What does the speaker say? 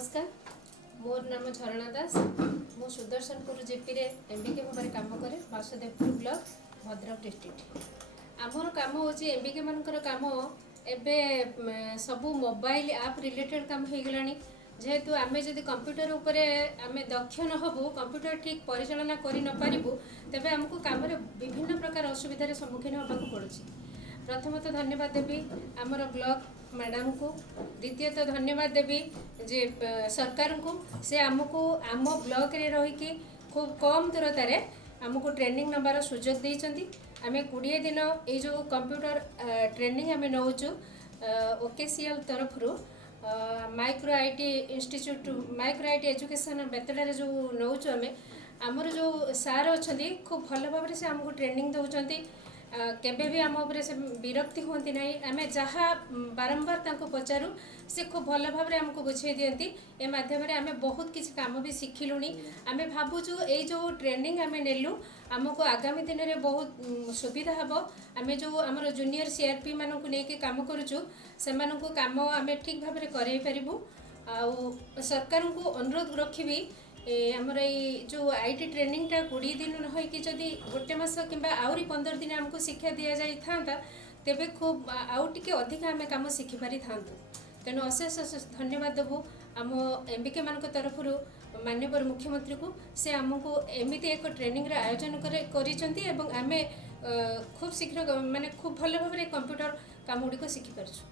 नमस्कार मोर नाम झरणा दास मु सुदर्शनपुर जेपी रे एमबीके भाव काम करे वासुदेवपुर ब्लॉक भद्रक डिस्ट्रिक्ट आमर काम हूँ एमबीके मानकर काम एबे सबू मोबाइल आप रिलेटेड काम हो गला जेहेतु आम जदि कंप्यूटर उपरे आम दक्ष न हबू कंप्यूटर ठीक परिचालना करि न पारिबू तेबे हमको काम विभिन्न प्रकार असुविधार सम्मुखीन होगा पड़ुछि। प्रथमतः धन्यवाद देवी आमर ब्लॉक मैडम को, द्वितीयतः धन्यवाद देवी जे सरकार को से आमको आम ब्लॉक रे रही खूब कम दूरतार आमको ट्रेनिंग नबार सुजोग देइचंती। आमे 20 दिन ये जो कंप्यूटर ट्रेनिंग आमे नौचु ओकेसीएल तरफ micro IT institute micro IT education बेतड़ा जो नौचु आमर जो सार अच्छा खूब भल भाव से आमको ट्रेनिंग दौरान केबे भी आम उपरे से विरक्ति होती ना आम जहाँ बारंबार तांको पचारू से खूब भल भाव आमको बुझे दियंती ए माध्यम आम बहुत किसी काम भी शिखिलुनी। आम भावुचु ये जो ट्रेनिंग आम नेलु आमको आगामी दिन में बहुत सुविधा हम आम जो आम जूनियर सीआरपी मानक लेकिन काम करुचु से काम आम ठीक भाव करई पारिबु। आउ सरकार को अनुरोध रखी आमर ये जो आईटी ट्रेनिंगटा 20 दिन न होइकि जदि गोटे मास कि आहरी 15 दिन आमको शिक्षा दि जाई था तेबे खूब आउ टिके अधिक आम काम शिखिपारि थांतु। तेणु अशेष अशेष धन्यवाद देबू आम एमबीके मान तरफ माननीय मुख्यमंत्री को से आमको एमती एक ट्रेनिंग आयोजन करिसेंती एवं आमे खूब शीघ्र माने खूब भल भाव कंप्यूटर काम गुड़िक शिखिपारछु।